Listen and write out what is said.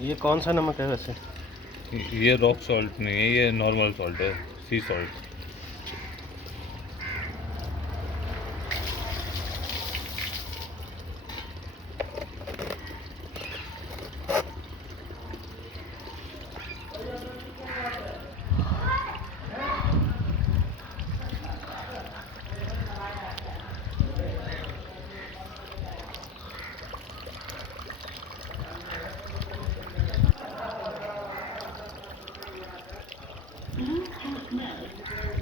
ये कौन सा नमक है वैसे? ये रॉक सॉल्ट नहीं है, ये नॉर्मल सॉल्ट है, सी सॉल्ट। Bluetooth mode.